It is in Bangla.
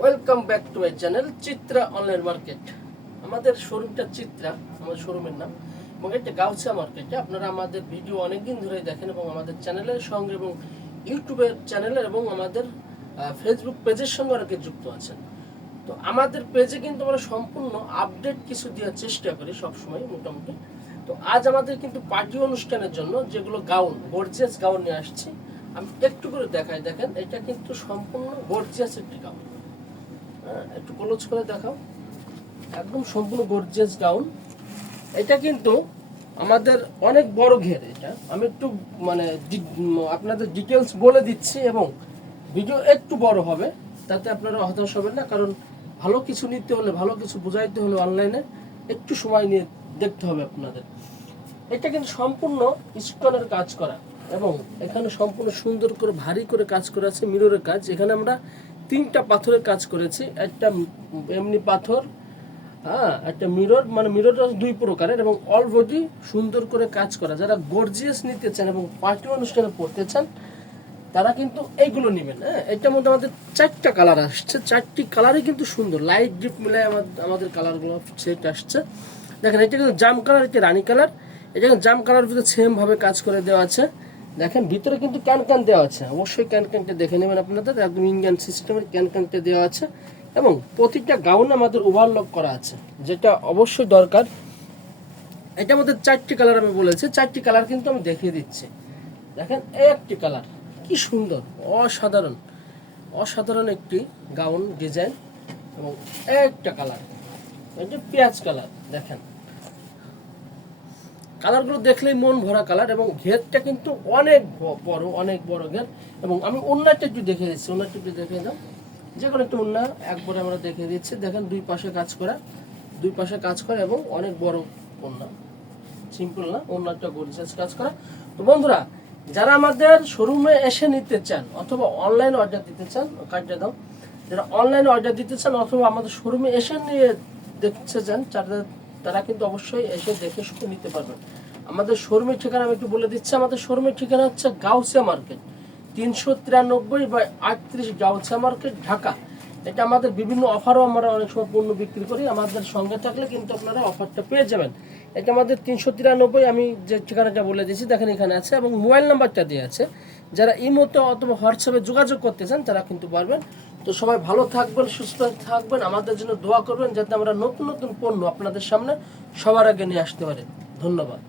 Welcome back to my channel Chitra online market আমাদের শোরুমটা চিত্রা আমাদের শোরুমের নাম। এবং এটা গাউসিয়া মার্কেটে আপনারা আমাদের ভিডিও অনেকদিন ধরে দেখেন এবং আমাদের চ্যানেলের সঙ্গে এবং ইউটিউবের চ্যানেলের এবং আমাদের ফেসবুক পেজের সঙ্গে অনেকে যুক্ত আছেন। তো আমাদের পেজে কিন্তু আমরা সম্পূর্ণ আপডেট কিছু দেওয়ার চেষ্টা করি সবসময়, মোটামুটি। তো আজ আমাদের কিন্তু পার্টি অনুষ্ঠানের জন্য যেগুলো গাউন গর্জিয়াস গাউন নিয়ে আসছি, আমি একটু করে দেখাই। দেখেন, এটা কিন্তু সম্পূর্ণ গর্জিয়াস একটি গাউন একটু ক্লোজ করে দেখাও। একদম সম্পূর্ণ গর্জিয়াস গাউন এটা কিন্তু আমাদের অনেক বড় ঘের এটা। আমি একটু মানে আপনাদের ডিটেলস বলে দিচ্ছি এবং ভিডিও একটু বড় হবে, তাতে আপনারা হতাশ হবেন না, কারণ ভালো কিছু নিতে হলে, ভালো কিছু বোঝাইতে হলে অনলাইনে একটু সময় নিয়ে দেখতে হবে আপনাদের। এটা কিন্তু সম্পূর্ণ স্টোনের কাজ করা এবং এখানে সম্পূর্ণ সুন্দর করে, ভারী করে কাজ করা আছে মিররের কাজ। এখানে আমরা তিনটা পাথরের কাজ করেছি, একটা এমনি পাথর হ্যাঁ একটা মিরর মানে মিররটা দুই প্রকারের এবং অল বডি সুন্দর করে কাজ করা। যারা গর্জিয়াস নিতে চান এবং পার্টি অনুষ্ঠানে পড়তে চান, তারা কিন্তু এইগুলো নেবেন হ্যাঁ। এটার মধ্যে আমাদের চারটা কালার আসছে, চারটি কালারই কিন্তু সুন্দর। লাইট ডিপ মিলে আমাদের কালারগুলো সেট আসছে। দেখেন, এটা কিন্তু জাম কালার এটা রানী কালার এটা কিন্তু জাম কালার ভিতরে সেম ভাবে কাজ করে দেওয়া আছে। দেখেন, ভিতরে কিন্তু ক্যান ক্যান দেওয়া আছে। অবশ্যই ক্যান ক্যানটা দেখে নেবেন আপনাদের। একদম ইন্ডিয়ান সিস্টেমের ক্যান ক্যানটা দেওয়া আছে। এবং প্রতিটা গাউন আমাদের ওভারলক করা আছে, যেটা অবশ্যই দরকার। এটা আমাদের চারটি কালার আমি বলেছি। চারটি কালার কিন্তু আমি দেখিয়ে দিচ্ছি। দেখেন, একটি কালার কি সুন্দর, অসাধারণ। অসাধারণ একটি গাউন, ডিজাইন এবং একটা কালার এটা পেঁয়াজ কালার দেখেন। কালারগুলো দেখলেই মন ভরা কালার এবং ঘেরটা কিন্তু অনেক বড় অনেক বড় ঘের। এবং আমি অন্যটা একটু দেখে দিচ্ছি অন্যটা একটু দেখে দাও। যে কোনো একটু অন্য একবারে আমরা দেখে দিচ্ছি। দেখেন দুই পাশে কাজ করা, দুই পাশে কাজ করা এবং অনেক বড় অন্য সিম্পল না অন্য একটা গরিজাস কাজ করা। তো বন্ধুরা, যারা আমাদের শোরুমে এসে নিতে চান অথবা অনলাইন অর্ডার দিতে চান, কার্ডটা দাও। যারা অনলাইনে অর্ডার দিতে চান অথবা আমাদের শোরুমে এসে নিয়ে দেখতে চান তারা তারা কিন্তু অবশ্যই এসে দেখে শুনে নিতে পারবেন। আমাদের শোরুমের ঠিকানা আমি একটু বলে দিচ্ছি। আমাদের শোরুমের ঠিকানা হচ্ছে গাউসিয়া মার্কেট, তিনশো তিরানব্বই বা আটত্রিশ গাউসিয়া মার্কেট, ঢাকা। এটা আমাদের বিভিন্ন অফারও আমরা অনেক সময় পণ্য বিক্রি করি। আমাদের সঙ্গে থাকলে কিন্তু আপনারা অফারটা পেয়ে যাবেন। এটা আমাদের তিনশো তিরানব্বই, আমি যে ঠিকানাটা বলে দিয়েছি, দেখেন এখানে আছে এবং মোবাইল নাম্বারটা দিয়ে আছে। যারা ইমোতে অথবা হোয়াটসঅ্যাপে যোগাযোগ করতে চান, তারা কিন্তু পারবেন। তো সবাই ভালো থাকবেন, সুস্থ থাকবেন। আমাদের জন্য দোয়া করবেন যাতে আমরা নতুন নতুন পণ্য আপনাদের সামনে সবার আগে নিয়ে আসতে পারি। ধন্যবাদ।